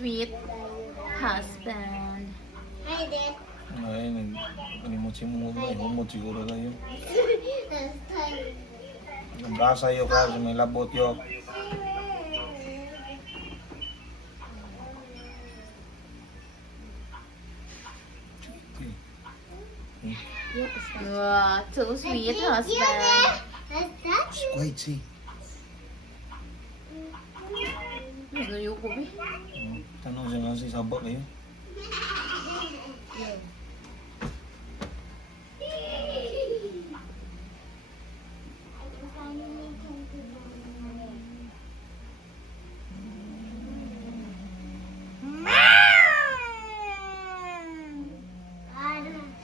sweet husband. Hi, Dad. Ay, nagmumot-simot ba? Humot siguro kayo. Nabrasa yo ka, may labot yo. Wow, so sweet husband. Quiet, see. Gusto niyo ko, be? Tanong siya nga si sabak kayo.